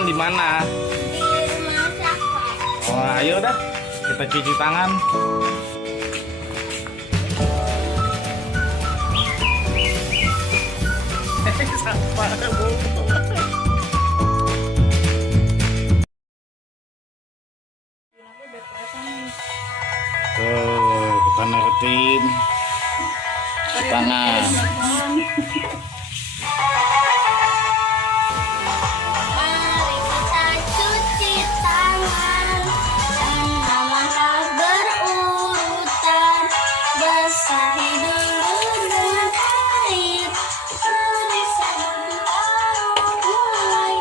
tangan di mana? Di rumah siapa? Oh, ayo dah, kita cuci tangan. Sampah bu. Tuh, kita ngertiin tangan. Mari kita cuci tangan dengan langkah berurutan. Basahi dulu dengan air, beri sabun baru mulai.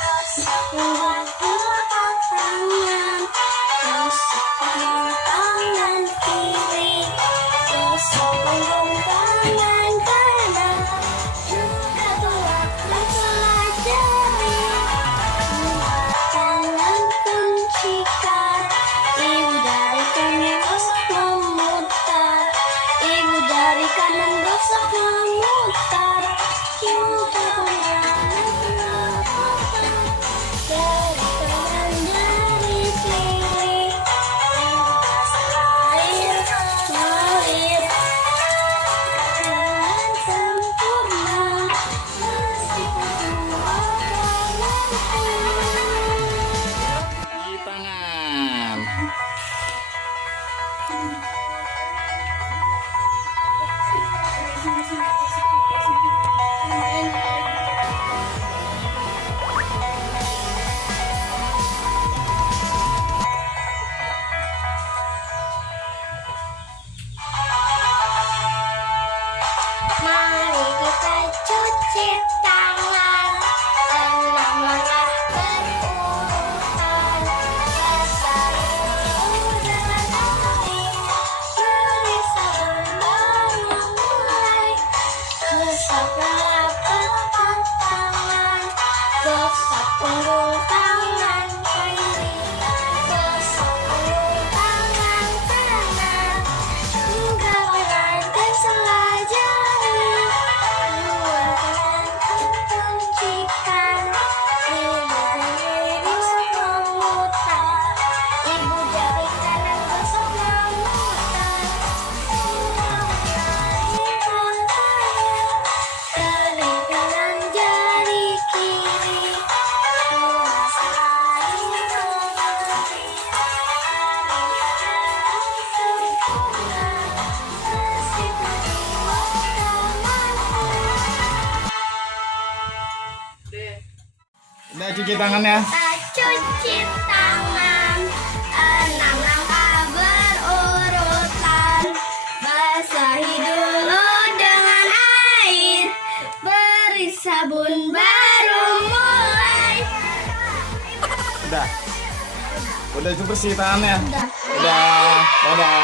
Gosok telapak tangan, gosok tangan kiri, gosok punggung tangan kanan. Juga tulang dan selai jari. Tangan kuncikan, ibu dari kanan gosok memutar, ibu dari kanan gosok memutar. Juga tangan dari kanan dari kiri. Air mengalir dengan sempurna. Meski kedua tanganku. Cuci tangan. Mari kita cuci tangan, 6 langkah berurutan. Basahi dulu dengan air, beri sabun baru mulai. Gosok telapak tangan, gosok punggung tangan kiri, gosok punggung tangan kanan. Juga tangan dan selai jari. Dua tangan kuncikan, ibu dari gosok memutar, ibu dari kanan gosok memutar. Dari kanan jari kiri, Udah cuci tangannya. kita cuci tangan, 6 langkah berurutan. Basahi dulu dengan air, beri sabun baru mulai. Udah. Udah bersih tangannya. Udah. Udah. Dadah.